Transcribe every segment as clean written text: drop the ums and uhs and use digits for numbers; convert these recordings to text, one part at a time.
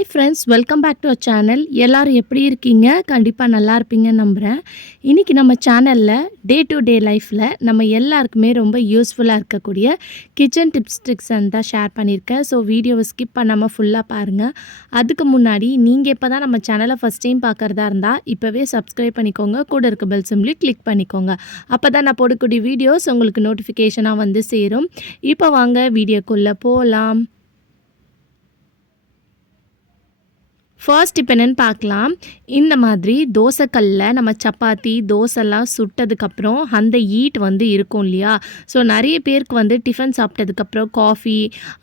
Hi friends, welcome back to our channel. எல்லாரும் எப்படி இருக்கீங்க? கண்டிப்பாக நல்லா இருப்பீங்கன்னு நம்புகிறேன். இன்றைக்கி நம்ம சேனலில் டே டு டே லைஃப்பில் நம்ம எல்லாருக்குமே ரொம்ப யூஸ்ஃபுல்லாக இருக்கக்கூடிய கிச்சன் டிப்ஸ் ட்ரிக்ஸ் தான் ஷேர் பண்ணியிருக்கேன். ஸோ வீடியோவை ஸ்கிப் பண்ணாமல் ஃபுல்லாக பாருங்கள். அதுக்கு முன்னாடி நீங்கள் இப்போ தான் நம்ம சேனலை ஃபஸ்ட் டைம் பார்க்குறதா இருந்தால் இப்போவே சப்ஸ்கிரைப் பண்ணிக்கோங்க. கூட இருக்க பெல் சிம்லையும் கிளிக் பண்ணிக்கோங்க. அப்போ தான் நான் போடக்கூடிய வீடியோஸ் உங்களுக்கு நோட்டிஃபிகேஷனாக வந்து சேரும். இப்போ வாங்க வீடியோக்குள்ளே போகலாம். ஃபர்ஸ்ட் இப்போ என்னென்னு பார்க்கலாம். இந்த மாதிரி தோசைக்கல்லில் நம்ம சப்பாத்தி தோசைலாம் சுட்டதுக்கப்புறம் அந்த ஈட் வந்து இருக்கும் இல்லையா? ஸோ நிறைய பேருக்கு வந்து டிஃபன் சாப்பிட்டதுக்கப்புறம் காஃபி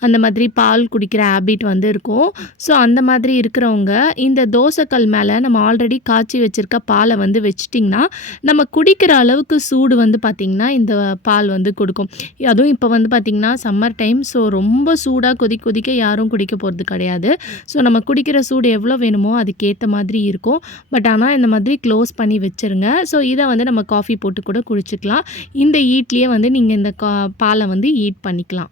அந்த மாதிரி பால் குடிக்கிற ஹேபிட் வந்து இருக்கும். ஸோ அந்த மாதிரி இருக்கிறவங்க இந்த தோசைக்கல் மேலே நம்ம ஆல்ரெடி காய்ச்சி வச்சுருக்க பாலை வந்து வச்சிட்டிங்கன்னா நம்ம குடிக்கிற அளவுக்கு சூடு வந்து பார்த்திங்கன்னா இந்த பால் வந்து கொடுக்கும். அதுவும் இப்போ வந்து பார்த்திங்கன்னா சம்மர் டைம். ஸோ ரொம்ப சூடாக கொதிக்க யாரும் குடிக்க போகிறது கிடையாது. ஸோ நம்ம குடிக்கிற சூடு எவ்வளோ வேணுமோ அதுக்கேற்ற மாதிரி இருக்கும். பட் ஆனால் இந்த மாதிரி க்ளோஸ் பண்ணி வச்சுருங்க. ஸோ இதை வந்து நம்ம காஃபி போட்டு கூட குடிச்சிக்கலாம். இந்த ஈட்லேயே வந்து நீங்கள் இந்த பாலை வந்து ஈட் பண்ணிக்கலாம்.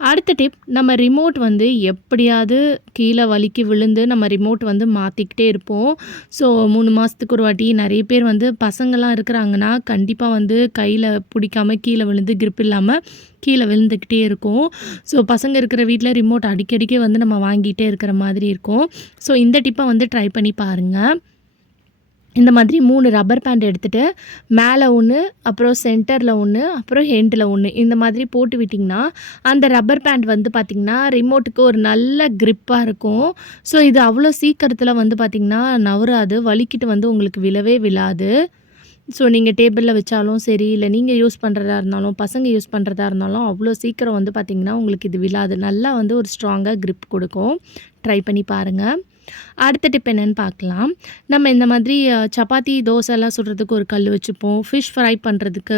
அடுத்த டிப், நம்ம ரிமோட் வந்து எப்படியாவது கீழே வலிக்கு விழுந்து நம்ம ரிமோட் வந்து மாற்றிக்கிட்டே இருப்போம். ஸோ 3 மாதத்துக்கு ஒரு வாட்டி நிறைய பேர் வந்து பசங்கள்லாம் இருக்கிறாங்கன்னா கண்டிப்பாக வந்து கையில் பிடிக்காமல் கீழே விழுந்து கிரிப் இல்லாமல் கீழே விழுந்துக்கிட்டே இருக்கும். ஸோ பசங்க இருக்கிற வீட்டில் ரிமோட் அடிக்கடிக்கே வந்து நம்ம வாங்கிட்டே இருக்கிற மாதிரி இருக்கும். ஸோ இந்த டிப்பை வந்து ட்ரை பண்ணி பாருங்கள். இந்த மாதிரி 3 ரப்பர் பேண்ட் எடுத்துகிட்டு மேலே ஒன்று, அப்புறம் சென்டரில் ஒன்று, அப்புறம் ஹெண்டில் ஒன்று இந்த மாதிரி போட்டு விட்டிங்கன்னா அந்த ரப்பர் பேண்ட் வந்து பார்த்திங்கன்னா ரிமோட்டுக்கு ஒரு நல்ல க்ரிப்பாக இருக்கும். ஸோ இது அவ்வளோ சீக்கிரத்தில் வந்து பார்த்திங்கன்னா நவராது, வலிக்கிட்டு வந்து உங்களுக்கு விழவே விழாது. ஸோ நீங்கள் டேபிளில் வச்சாலும் சரி, இல்லை நீங்கள் யூஸ் பண்ணுறதா இருந்தாலும் பசங்க யூஸ் பண்ணுறதா இருந்தாலும் அவ்வளோ சீக்கிரம் வந்து பார்த்திங்கன்னா உங்களுக்கு இது விழாது. நல்லா வந்து ஒரு ஸ்ட்ராங்காக க்ரிப் கொடுக்கும். ட்ரை பண்ணி பாருங்கள். அடுத்த டிப் என்னென்னு பார்க்கலாம். நம்ம இந்த மாதிரி சப்பாத்தி தோசைலாம் சுடுறதுக்கு ஒரு கல் வச்சுப்போம். ஃபிஷ் ஃப்ரை பண்ணுறதுக்கு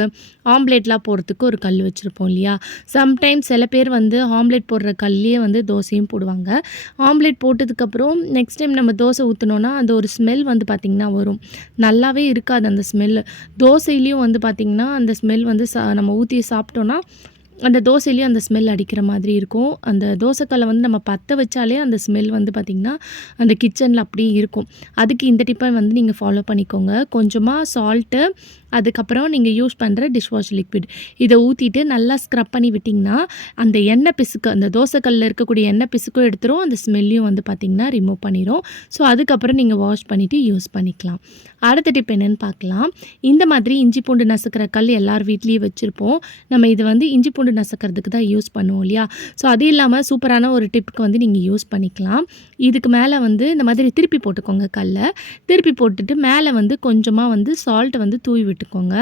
ஆம்லேட்லாம் போடுறதுக்கு ஒரு கல் வச்சுருப்போம் இல்லையா? சம்டைம்ஸ் சில பேர் வந்து ஆம்லேட் போடுற கல்லையே வந்து தோசையும் போடுவாங்க. ஆம்லேட் போட்டதுக்கப்புறம் நெக்ஸ்ட் டைம் நம்ம தோசை ஊற்றினோன்னா அந்த ஒரு ஸ்மெல் வந்து பார்த்திங்கன்னா வரும். நல்லாவே இருக்காது அந்த ஸ்மெல்லு. தோசையிலையும் வந்து பார்த்திங்கன்னா அந்த ஸ்மெல் வந்து நம்ம ஊற்றி சாப்பிட்டோன்னா அந்த தோசையிலையும் அந்த ஸ்மெல் அடிக்கிற மாதிரி இருக்கும். அந்த தோசைக்கல்லை வந்து நம்ம பற்ற வச்சாலே அந்த ஸ்மெல் வந்து பார்த்திங்கன்னா அந்த கிச்சனில் அப்படியே இருக்கும். அதுக்கு இந்த டிப்பை வந்து நீங்கள் ஃபாலோ பண்ணிக்கோங்க. கொஞ்சமாக சால்ட்டு, அதுக்கப்புறம் நீங்கள் யூஸ் பண்ணுற டிஷ்வாஷ் லிக்விட் இதை ஊற்றிட்டு நல்லா ஸ்க்ரப் பண்ணி விட்டிங்கன்னா அந்த எண்ணெய் பிசுக்கு, அந்த தோசைக்கல்லில் இருக்கக்கூடிய எண்ணெய் பிசுக்கும் எடுத்துரும், அந்த ஸ்மெல்லையும் வந்து பார்த்திங்கன்னா ரிமூவ் பண்ணிடும். ஸோ அதுக்கப்புறம் நீங்கள் வாஷ் பண்ணிவிட்டு யூஸ் பண்ணிக்கலாம். அடுத்த டிப் என்னென்னு பார்க்கலாம். இந்த மாதிரி இஞ்சி பூண்டு நசுக்கிற கல் எல்லார் வீட்லேயும் வச்சுருப்போம். நம்ம இது வந்து இஞ்சி பூண்டு நசுக்கிறதுக்கு தான் யூஸ் பண்ணுவோம் இல்லையா? ஸோ அது இல்லாமல் சூப்பரான ஒரு டிப்புக்கு வந்து நீங்கள் யூஸ் பண்ணிக்கலாம். இதுக்கு மேலே வந்து இந்த மாதிரி திருப்பி போட்டுக்கோங்க கல்லை. திருப்பி போட்டுட்டு மேலே வந்து கொஞ்சமாக வந்து சால்ட்டை வந்து தூவி விட்டுக்கோங்க.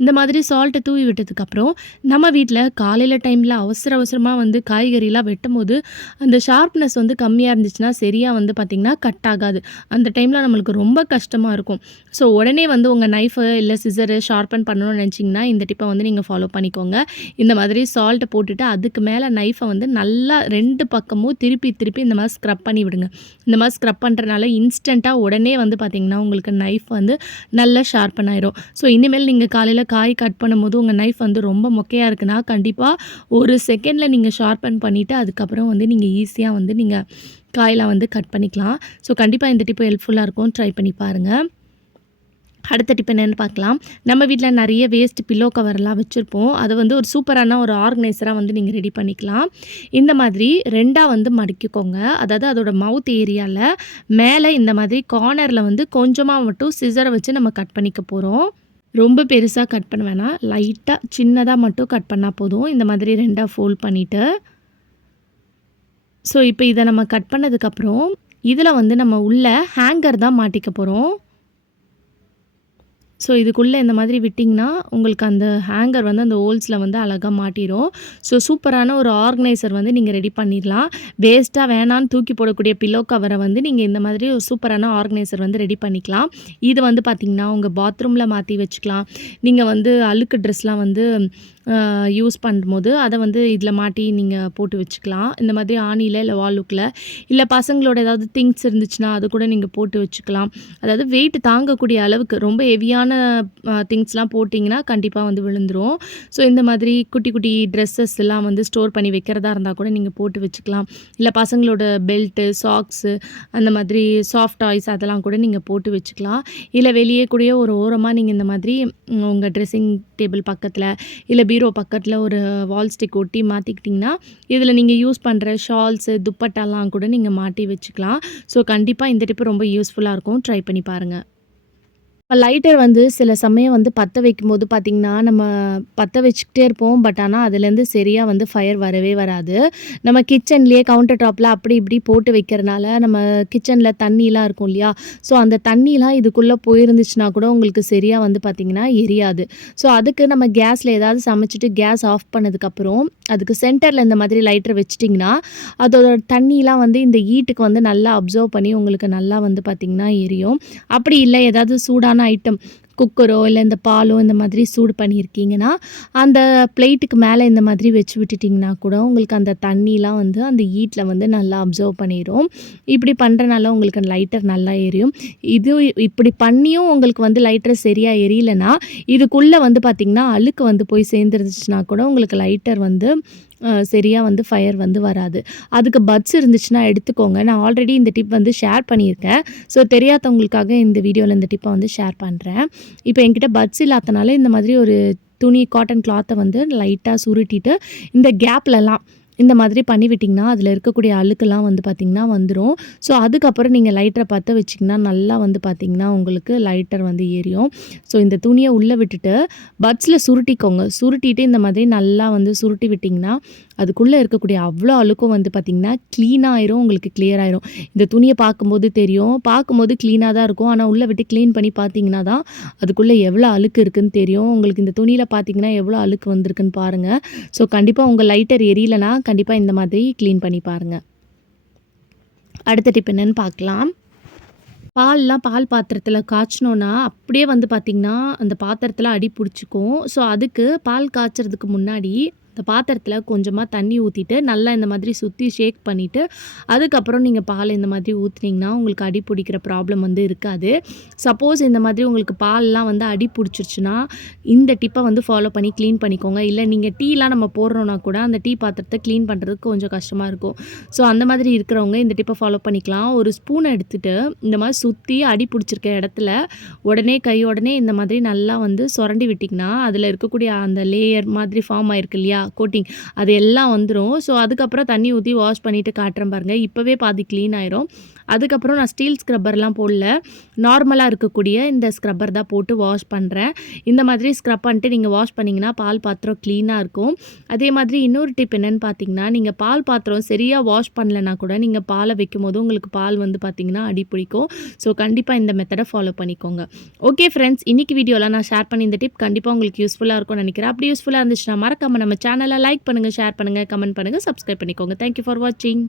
இந்த மாதிரி சால்ட்டை தூவி விட்டதுக்கப்புறம் நம்ம வீட்டில் காலையில் டைமில் அவசரமாக வந்து காய்கறிலாம் வெட்டும் போது அந்த ஷார்ப்னஸ் வந்து கம்மியாக இருந்துச்சுன்னா சரியாக வந்து பார்த்திங்கன்னா கட் ஆகாது. அந்த டைமில் நம்மளுக்கு ரொம்ப கஷ்டமாக இருக்கும். ஸோ உடனே வந்து உங்கள் நைஃபு இல்லை சிசரு ஷார்ப்பன் பண்ணணும்னு நினச்சிங்கன்னா இந்த டிப்பை வந்து நீங்கள் ஃபாலோ பண்ணிக்கோங்க. இந்த மாதிரி சால்ட்டை போட்டுட்டு அதுக்கு மேலே நைஃபை வந்து நல்லா 2 பக்கமும் திருப்பி இந்த மாதிரி ஸ்க்ரப் பண்ணி விடுங்க. இந்த மாதிரி ஸ்க்ரப் பண்ணுறனால இன்ஸ்டண்ட்டாக உடனே வந்து பார்த்திங்கன்னா உங்களுக்கு நைஃப் வந்து நல்லா ஷார்ப்பன் ஆயிரும். ஸோ இனிமேல் நீங்கள் காலையில் காய் கட் பண்ணும்போது உங்கள் நைஃப் வந்து ரொம்ப மொக்கையாக இருக்குன்னா கண்டிப்பாக ஒரு செகண்டில் நீங்கள் ஷார்ப்பன் பண்ணிவிட்டு அதுக்கப்புறம் வந்து நீங்கள் ஈஸியாக வந்து நீங்கள் காயெலாம் வந்து கட் பண்ணிக்கலாம். ஸோ கண்டிப்பாக இந்த டிப்பு ஹெல்ப்ஃபுல்லாக இருக்கும். ட்ரை பண்ணி பாருங்கள். அடுத்த டிப் என்னென்னு பார்க்கலாம். நம்ம வீட்டில் நிறைய வேஸ்ட் பில்லோ கவர்லாம் வச்சுருப்போம். அதை வந்து ஒரு சூப்பரான ஒரு ஆர்கனைசராக வந்து நீங்கள் ரெடி பண்ணிக்கலாம். இந்த மாதிரி 2ஆக வந்து மடிக்கிக்கோங்க. அதாவது அதோட மவுத் ஏரியாவில் மேலே இந்த மாதிரி கார்னரில் வந்து கொஞ்சமாக மட்டும் சிசரை வச்சு நம்ம கட் பண்ணிக்க போகிறோம். ரொம்ப பெருசாக கட் பண்ண வேணாம், லைட்டாக சின்னதாக மட்டும் கட் பண்ணால் போதும். இந்த மாதிரி 2ஆக ஃபோல்ட் பண்ணிவிட்டு ஸோ இப்போ இதை நம்ம கட் பண்ணதுக்கப்புறம் இதில் வந்து நம்ம உள்ள ஹேங்கர் தான் மாட்டிக்க போகிறோம். ஸோ இதுக்குள்ளே இந்த மாதிரி விட்டிங்கன்னா உங்களுக்கு அந்த ஹேங்கர் வந்து அந்த ஹோல்ஸில் வந்து அழகாக மாட்டிடும். ஸோ சூப்பரான ஒரு ஆர்கனைசர் வந்து நீங்கள் ரெடி பண்ணிடலாம். வேஸ்ட்டாக வேணான்னு தூக்கி போடக்கூடிய பில்லோ கவரை வந்து நீங்கள் இந்த மாதிரி ஒரு சூப்பரான ஆர்கனைசர் வந்து ரெடி பண்ணிக்கலாம். இது வந்து பார்த்திங்கன்னா உங்கள் பாத்ரூமில் மாற்றி வச்சுக்கலாம். நீங்கள் வந்து அழுக்கு ட்ரெஸ்லாம் வந்து யூஸ் பண்ணும்போது அதை வந்து இதில் மாட்டி நீங்கள் போட்டு வச்சுக்கலாம். இந்த மாதிரி ஆணியில் இல்லை வால் ஹூக்கில். இல்லை பசங்களோட ஏதாவது திங்ஸ் இருந்துச்சுன்னா அது கூட நீங்கள் போட்டு வச்சுக்கலாம். அதாவது வெயிட் தாங்கக்கூடிய அளவுக்கு ரொம்ப ஹெவியான திங்ஸ்லாம் போட்டிங்கன்னா கண்டிப்பாக வந்து விழுந்துரும். ஸோ இந்த மாதிரி குட்டி குட்டி ட்ரெஸ்ஸஸ் எல்லாம் வந்து ஸ்டோர் பண்ணி வைக்கிறதா இருந்தால் கூட நீங்கள் போட்டு வச்சுக்கலாம். இல்லை பசங்களோட பெல்ட்டு, சாக்ஸு, அந்த மாதிரி சாஃப்ட் டாய்ஸ் அதெல்லாம் கூட நீங்கள் போட்டு வச்சுக்கலாம். இல்லை வெளியே கூடயே ஒரு ஓரமாக நீங்கள் இந்த மாதிரி உங்கள் ட்ரெஸ்ஸிங் டேபிள் பக்கத்தில் இல்லை பீரோ பக்கத்தில் ஒரு வால் ஸ்டிக் ஒட்டி மாட்டிக்கிட்டிங்கன்னா இதில் நீங்கள் யூஸ் பண்ணுற ஷால்ஸு, துப்பட்டாலாம் கூட நீங்கள் மாட்டி வச்சுக்கலாம். ஸோ கண்டிப்பாக இந்த டிப்பு ரொம்ப யூஸ்ஃபுல்லாக இருக்கும். ட்ரை பண்ணி பாருங்கள். லைட்டர் வந்து சில சமயம் வந்து பற்ற வைக்கும்போது பார்த்திங்கன்னா, நம்ம பற்ற வச்சுக்கிட்டே இருப்போம். பட் ஆனால் அதுலேருந்து சரியாக வந்து ஃபயர் வரவே வராது. நம்ம கிச்சன்லேயே கவுண்டர் டாப்பில் அப்படி இப்படி போட்டு வைக்கிறனால நம்ம கிச்சனில் தண்ணிலாம் இருக்கும் இல்லையா? ஸோ அந்த தண்ணிலாம் இதுக்குள்ளே போயிருந்துச்சுன்னா கூட உங்களுக்கு சரியாக வந்து பார்த்திங்கன்னா எரியாது. ஸோ அதுக்கு நம்ம கேஸில் ஏதாவது சமைச்சிட்டு கேஸ் ஆஃப் பண்ணதுக்கப்புறம் அதுக்கு சென்டரில் இந்த மாதிரி லைட்டர் வச்சிட்டிங்கன்னா அதோட தண்ணிலாம் வந்து இந்த ஹீட்டுக்கு வந்து நல்லா அப்சர்வ் பண்ணி உங்களுக்கு நல்லா வந்து பார்த்திங்கன்னா எரியும். அப்படி இல்லை ஏதாவது சூடான ஐட்டம் குக்கரோ இல்லை இந்த பாலோ இந்த மாதிரி சூடு பண்ணியிருக்கீங்கன்னா அந்த பிளேட்டுக்கு மேலே இந்த மாதிரி வச்சு விட்டுட்டிங்கன்னா கூட உங்களுக்கு அந்த தண்ணிலாம் வந்து அந்த ஹீட்டில் வந்து நல்லா அப்சர்வ் பண்ணிடும். இப்படி பண்ணுறனால உங்களுக்கு லைட்டர் நல்லா எரியும். இது இப்படி பண்ணியும் உங்களுக்கு வந்து லைட்டர் சரியாக எரியலைன்னா இதுக்குள்ளே வந்து பார்த்திங்கன்னா அழுக்கு வந்து போய் சேர்ந்துருந்துச்சுன்னா கூட உங்களுக்கு லைட்டர் வந்து சரியாக வந்து ஃபயர் வந்து வராது. அதுக்கு பட்ஸ் இருந்துச்சுன்னா எடுத்துக்கோங்க. நான் ஆல்ரெடி இந்த டிப் வந்து ஷேர் பண்ணியிருக்கேன். ஸோ தெரியாதவங்களுக்காக இந்த வீடியோவில் இந்த டிப்பை வந்து ஷேர் பண்ணுறேன். இப்போ என்கிட்ட பட்ஸ் இல்லாதனால இந்த மாதிரி ஒரு துணி காட்டன் கிளாத்தை வந்து லைட்டாக சுருட்டிட்டு இந்த கேப்லலாம் இந்த மாதிரி பண்ணி விட்டிங்கன்னா அதில் இருக்கக்கூடிய அழுக்கெல்லாம் வந்து பார்த்திங்கன்னா வந்துடும். ஸோ அதுக்கப்புறம் நீங்கள் லைட்டரை பற்ற வச்சிங்கன்னா நல்லா வந்து பார்த்திங்கன்னா உங்களுக்கு லைட்டர் வந்து எரியும். ஸோ இந்த துணியை உள்ளே விட்டுட்டு பட்ஸில் சுருட்டிக்கோங்க. சுருட்டிட்டு இந்த மாதிரி நல்லா வந்து சுருட்டி விட்டிங்கன்னா அதுக்குள்ளே இருக்கக்கூடிய அவ்வளோ அழுக்கும் வந்து பார்த்திங்கன்னா க்ளீனாக ஆயிரும். உங்களுக்கு கிளியர் ஆயிரும். இந்த துணியை பார்க்கும்போது தெரியும். பார்க்கும்போது க்ளீனாக தான் இருக்கும். ஆனால் உள்ளே விட்டு க்ளீன் பண்ணி பார்த்தீங்கன்னா தான் அதுக்குள்ளே எவ்வளோ அழுக்கு இருக்குதுன்னு தெரியும். உங்களுக்கு இந்த துணியில் பார்த்திங்கன்னா எவ்வளோ அழுக்கு வந்திருக்குன்னு பாருங்கள். ஸோ கண்டிப்பாக உங்கள் லைட்டர் எரியலைனா கண்டிப்பாக இந்த மாதிரி க்ளீன் பண்ணி பாருங்கள். அடுத்த டிப் என்னன்னு பார்க்கலாம். பால் பாத்திரத்தில் காய்ச்சினோன்னா அப்படியே வந்து பார்த்திங்கன்னா அந்த பாத்திரத்தில் அடி பிடிச்சிக்கும். ஸோ அதுக்கு பால் காய்ச்சறதுக்கு முன்னாடி இந்த பாத்திரத்தில் கொஞ்சமாக தண்ணி ஊற்றிட்டு நல்லா இந்த மாதிரி சுற்றி ஷேக் பண்ணிவிட்டு அதுக்கப்புறம் நீங்கள் பால் இந்த மாதிரி ஊற்றுனீங்கன்னா உங்களுக்கு அடி பிடிக்கிற ப்ராப்ளம் வந்து இருக்காது. சப்போஸ் இந்த மாதிரி உங்களுக்கு பால்லாம் வந்து அடி பிடிச்சிருச்சுன்னா இந்த டிப்பை வந்து ஃபாலோ பண்ணி க்ளீன் பண்ணிக்கோங்க. இல்லை நீங்கள் டீலாம் நம்ம போடுறோன்னா கூட அந்த டீ பாத்திரத்தை க்ளீன் பண்ணுறதுக்கு கொஞ்சம் கஷ்டமாக இருக்கும். ஸோ அந்த மாதிரி இருக்கிறவங்க இந்த டிப்பை ஃபாலோ பண்ணிக்கலாம். ஒரு ஸ்பூனை எடுத்துகிட்டு இந்த மாதிரி சுற்றி அடி பிடிச்சிருக்க இடத்துல உடனே இந்த மாதிரி நல்லா வந்து சுரண்டி விட்டிங்கன்னா அதில் இருக்கக்கூடிய அந்த லேயர் மாதிரி ஃபார்ம் ஆயிருக்கு இல்லையா கோட்டிங், அது எல்லாம் வந்துடும். ஸோ அதுக்கப்புறம் தண்ணி ஊற்றி வாஷ் பண்ணிவிட்டு காட்டுறேன் பாருங்கள். இப்போவே பாதி க்ளீன் ஆயிரும். அதுக்கப்புறம் நான் ஸ்டீல் ஸ்க்ரப்பர்லாம் போடல, நார்மலாக இருக்கக்கூடிய இந்த ஸ்க்ரப்பர் தான் போட்டு வாஷ் பண்ணுறேன். இந்த மாதிரி ஸ்க்ரப் பண்ணிட்டு நீங்கள் வாஷ் பண்ணிங்கன்னா பால் பாத்திரம் க்ளீனாக இருக்கும். அதே மாதிரி இன்னொரு டிப் என்னென்னு பார்த்தீங்கன்னா, நீங்கள் பால் பாத்திரம் சரியாக வாஷ் பண்ணலைன்னா கூட நீங்கள் பாலை வைக்கும் போது உங்களுக்கு பால் வந்து பார்த்திங்கன்னா அடி பிடிக்கும். ஸோ கண்டிப்பாக இந்த மெத்தடை ஃபாலோ பண்ணிக்கோங்க. ஓகே ஃப்ரெண்ட்ஸ், இன்றைக்கி வீடியோவில் நான் ஷேர் பண்ணி இந்த டிப் கண்டிப்பாக உங்களுக்கு யூஸ்ஃபுல்லாக இருக்கும்னு நினைக்கிறேன். அப்படி யூஸ்ஃபுல்லாக இருந்துச்சுன்னா மறக்காமல் நம்ம சேனலை லைக் பண்ணுங்கள், ஷேர் பண்ணுங்கள், கமெண்ட் பண்ணுங்கள், சப்ஸ்கிரைப் பண்ணிக்கோங்க. தேங்க்யூ ஃபார் வாட்சிங்.